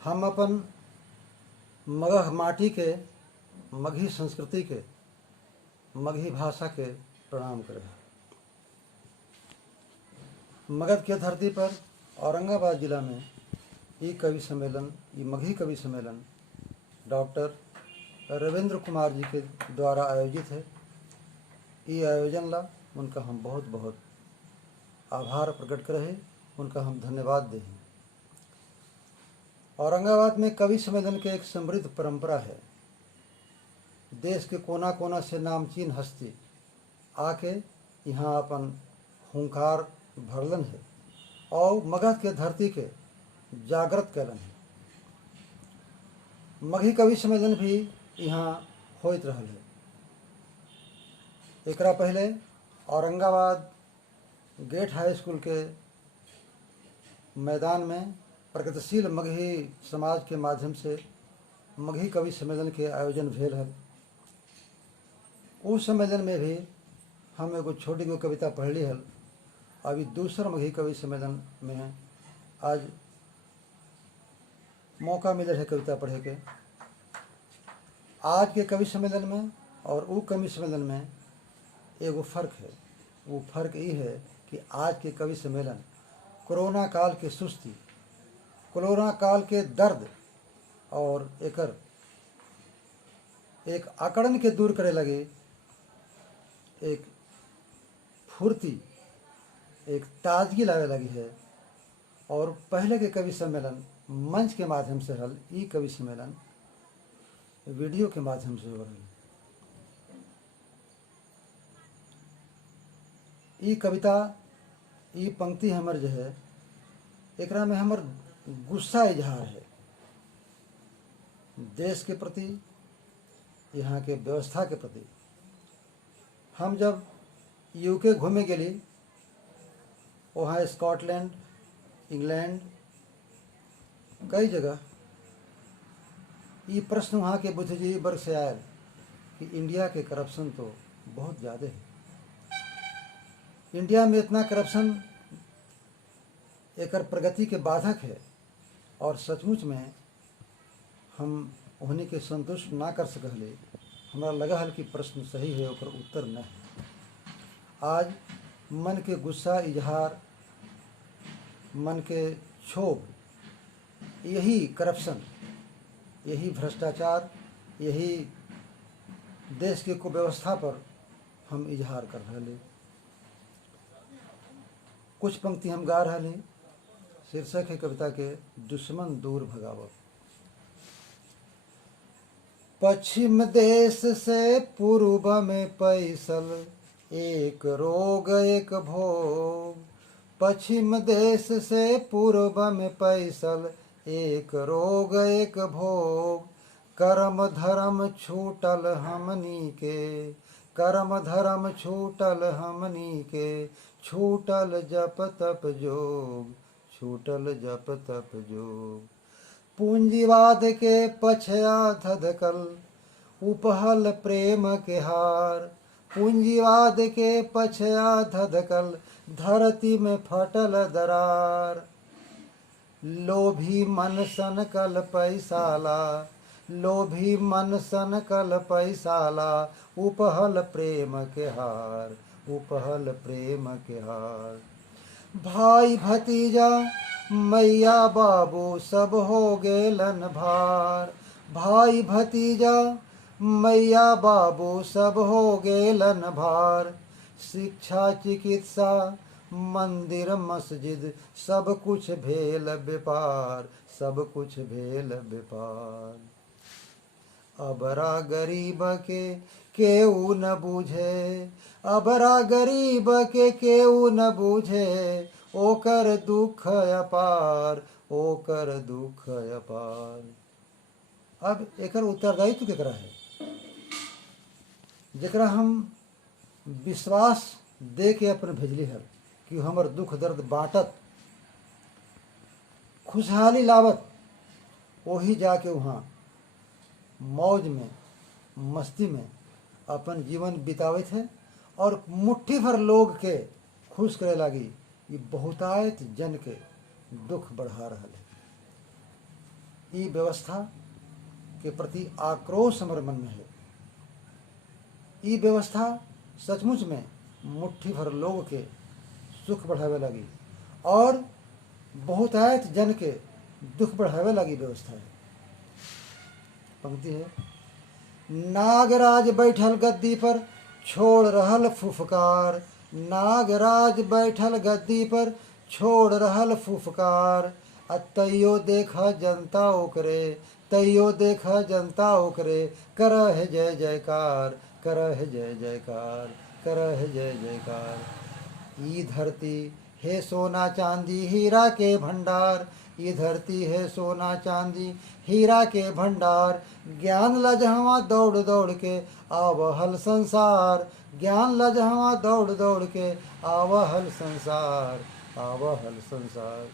हम अपन मगह माटी के, मगही संस्कृति के, मगही भाषा के प्रणाम करें। मगध के धरती पर औरंगाबाद जिला में ये कवि सम्मेलन, ये मगही कवि सम्मेलन डॉक्टर रविंद्र कुमार जी के द्वारा आयोजित है। ये आयोजन ला उनका हम बहुत बहुत आभार प्रकट करें, उनका हम धन्यवाद दें। औरंगाबाद में कवि सम्मेलन के एक समृद्ध परंपरा है। देश के कोना कोना से नामचीन हस्ती आके यहाँ अपन हुंकार भरलन है और मगध के धरती के जागृत कैलन है। मगही कवि सम्मेलन भी यहाँ होइत रहल है। एकरा पहले औरंगाबाद गेट हाई स्कूल के मैदान में प्रगतिशील मगही समाज के माध्यम से मगही कवि सम्मेलन के आयोजन भेल है। उस सम्मेलन में भी हम एगो छोटी गो कविता पढ़ली हल। अभी दूसरा मगही कवि सम्मेलन में आज मौका मिले है कविता पढ़े के। आज के कवि सम्मेलन में और वो कवि सम्मेलन में एगो फर्क है। वो फर्क ये है कि आज के कवि सम्मेलन कोरोना काल के सुस्ती, कोरोना काल के दर्द और एक आकड़न के दूर करे लगे, एक फुर्ती, एक ताजगी लावे लगी है। और पहले के कवि सम्मेलन मंच के माध्यम से हल, ई कवि सम्मेलन वीडियो के माध्यम से हो रही। ई कविता, ई पंक्ति हमर जो है, एकरा में हमर गुस्सा इजहार है देश के प्रति, यहाँ के व्यवस्था के प्रति। हम जब यूके घूमे गेली, वहाँ स्कॉटलैंड, इंग्लैंड, कई जगह ये प्रश्न वहाँ के बुद्धिजीवी वर्ग से आयल कि इंडिया के करप्शन तो बहुत ज़्यादा है। इंडिया में इतना करप्शन एकर प्रगति के बाधक है और सचमुच में हम उन्हीं के संतुष्ट ना कर सकले। हमारा लगा हल कि प्रश्न सही है, ओकर उत्तर न है। आज मन के गुस्सा इजहार, मन के क्षोभ, यही करप्शन, यही भ्रष्टाचार, यही देश के कुव्यवस्था पर हम इजहार कर रहे। कुछ पंक्ति हम गा रहे हैं। शीर्षक है कविता के दुश्मन दूर भगावत। पश्चिम देश से पूर्व में पैसल, एक रोग एक भोग। पश्चिम देश से पूर्व में पैसल, एक रोग एक भोग। कर्म धर्म छूटल हमनी के, कर्म धर्म छूटल हमनी के। छूटल जप तप जोग, छूटल जप तप जोग। पूंजीवाद के पछया धधकल, उपहल प्रेम के हार। पूंजीवाद के पछया धधकल, धरती में फटल दरार। लोभी मन सन कल पैसाला, लोभी मन सन कल पैसाला। उपहल प्रेम के हार, उपहल प्रेम के हार। भाई भतीजा मैया बाबू सब हो गेलन भार। भाई भतीजा मैया बाबू सब हो गेलन भार। शिक्षा चिकित्सा मंदिर मस्जिद सब कुछ भेल व्यापार, सब कुछ भेल व्यापार। अबरा गरीब के केहू न बूझे, अबरा गरीब के केहू न बूझे। ओकर दुख अपार, ओकर दुख अपार। अब एकर उत्तरदायित्व केकरा है? जेकरा हम विश्वास दे के अपन भेजली है कि हमर दुख दर्द बाँटत, खुशहाली लावत, वही जाके वहाँ मौज में, मस्ती में अपन जीवन बितावत है और मुट्ठी भर लोग के खुश करे लागी। ये बहुतायत जन के दुख बढ़ा रहा है। ई व्यवस्था के प्रति आक्रोश हमारे मन में है। ई व्यवस्था सचमुच में मुट्ठी भर लोग के सुख बढ़ावे लगी और बहुतायत जन के दुख बढ़ावे लगी व्यवस्था है। पंक्ति है, नागराज बैठल गद्दी पर छोड़ रहल फुफकार, नागराज बैठल गद्दी पर छोड़ रहल फुफकार, तैयो देखा जनता ओकरे, तैयो देखा जनता ओकरे, करह जय जयकार, करह जय जयकार, करह जय जयकार। ई धरती है सोना चांदी हीरा के भंडार, ये धरती है सोना चांदी हीरा के भंडार, ज्ञान लजहवा दौड़ दौड़ के आवहल संसार, ज्ञान लजहवा दौड़ दौड़ के आवहल संसार, आवहल संसार।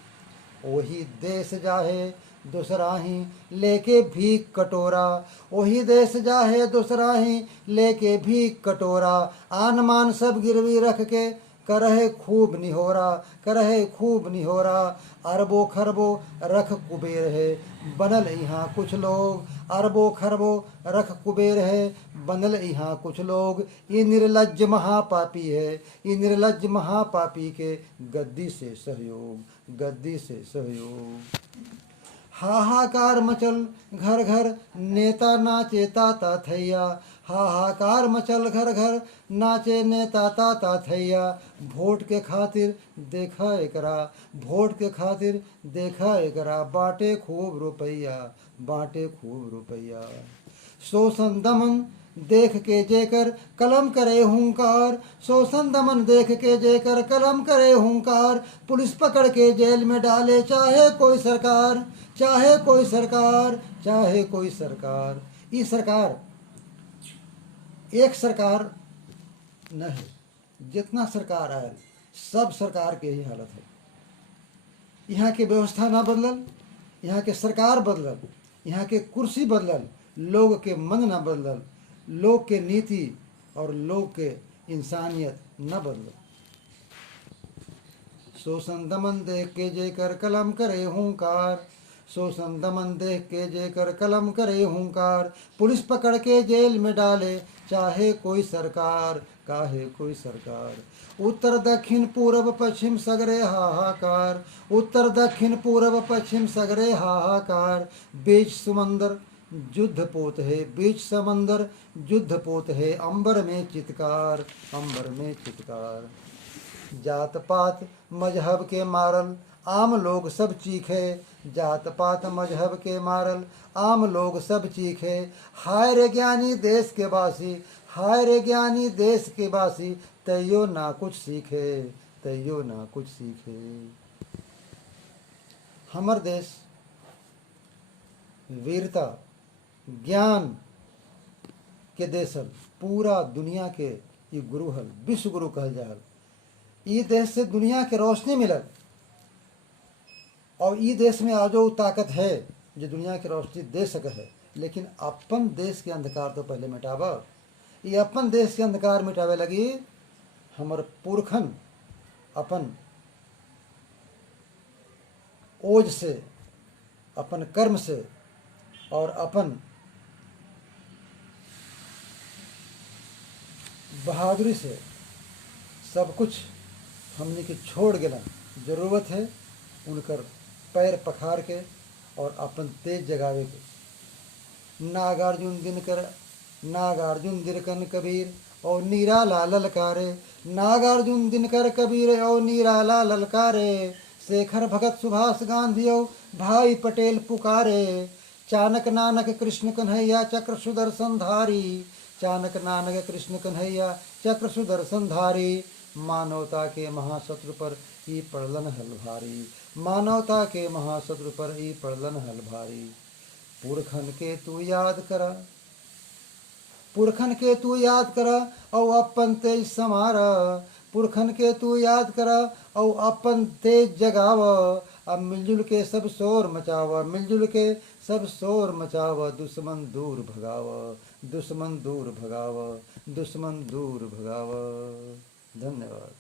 वही देश जाहे दूसरा ही लेके भीख कटोरा, वही देश जाहे दूसरा ही लेके भीख कटोरा, आन मान सब गिरवी रख के करहे खूब निहोरा, करहे खूब निहोरा, अरबो खरबो रख कुबेर है बनल यहाँ कुछ लोग, अरबो खरबो रख कुबेर है बनल यहाँ कुछ लोग, ये निर्लज्ज महापापी है, ये निर्लज्ज महापापी के गद्दी से सहयोग, गद्दी से सहयोग। हाहाकार मचल घर घर नेता नाचे ताता थैया, हाहाकार मचल घर घर नाचे नेता ताता थैया, वोट के खातिर देखा एकरा, वोट के खातिर देखा एकरा, बाटे खूब रुपैया, बाटे खूब रुपैया। शोषण दमन देख के जेकर कलम करे हुंकार, शोषण दमन देख के जेकर कलम करे हुंकार, पुलिस पकड़ के जेल में डाले चाहे कोई सरकार, चाहे कोई सरकार, चाहे कोई सरकार। ये सरकार एक सरकार न है, जितना सरकार आयल सब सरकार के ही हालत है। यहाँ के व्यवस्था ना बदलल, यहाँ के सरकार बदलल, यहाँ के कुर्सी बदलल, लोग के मन ना बदलल, लोग के नीति और लोग के इंसानियत न बदलल। शोषण दमन देख के जेकर कलम करे हुंकार, शोषण दमन देख के जेकर कलम करे हुंकार, पुलिस पकड़ के जेल में डाले चाहे कोई सरकार, काहे कोई सरकार। उत्तर दक्षिण पूर्व पश्चिम सगरे हाहाकार, उत्तर दक्षिण पूर्व पश्चिम सगरे हाहाकार, बीच समंदर युद्ध पोत है, बीच समंदर युद्ध पोत है, अंबर में चित्कार, अंबर में चित्कार। जात पात मजहब के मारल आम लोग सब चीखे, जात पात मजहब के मारल आम लोग सब चीखे, हाय रे ज्ञानी देश के वासी, हाय रे ज्ञानी देश के वासी, तैयो ना कुछ सीखे, तैयो ना कुछ सीखे। हमर देश वीरता ज्ञान के देश हल, पूरा दुनिया के ये गुरु हल, विश्व गुरु कहल जाहल। ई देश से दुनिया के रोशनी मिलल और ई देश में आजो ताकत है जो दुनिया की रोशनी दे सके है। लेकिन अपन देश के अंधकार तो पहले मिटावा। ये अपन देश के अंधकार मिटावे लगी हमर पुरखन अपन ओज से, अपन कर्म से और अपन बहादुरी से सब कुछ हमने के छोड़ गेला। जरूरत है उनकर पैर पखार के और अपन तेज जगावे के। नागार्जुन दिनकर, नागार्जुन दिनकर कबीर और निराला ललकारे, नागार्जुन दिनकर कबीर और निराला ललकारे, शेखर भगत सुभाष गांधी और भाई पटेल पुकारे, चाणक नानक कृष्ण कन्हैया चक्र सुदर्शन धारी, चाणक नानक कृष्ण कन्हैया चक्र सुदर्शन धारी, मानवता के महाशत्रु पर ई पड़लन हल भारी, मानवता के महाशत्रु पर ई पड़लन हल भारी। पुरखन के तू याद करा, पुरखन के तू याद करा और अपन तेज समारा, पुरखन के तू याद करा और अपन तेज जगाव। अब मिलजुल के सब शोर मचावा, मिलजुल के सब शोर मचावा, दुश्मन दूर भगावा, दुश्मन दूर भगावा, दुश्मन दूर भगावा। धन्यवाद।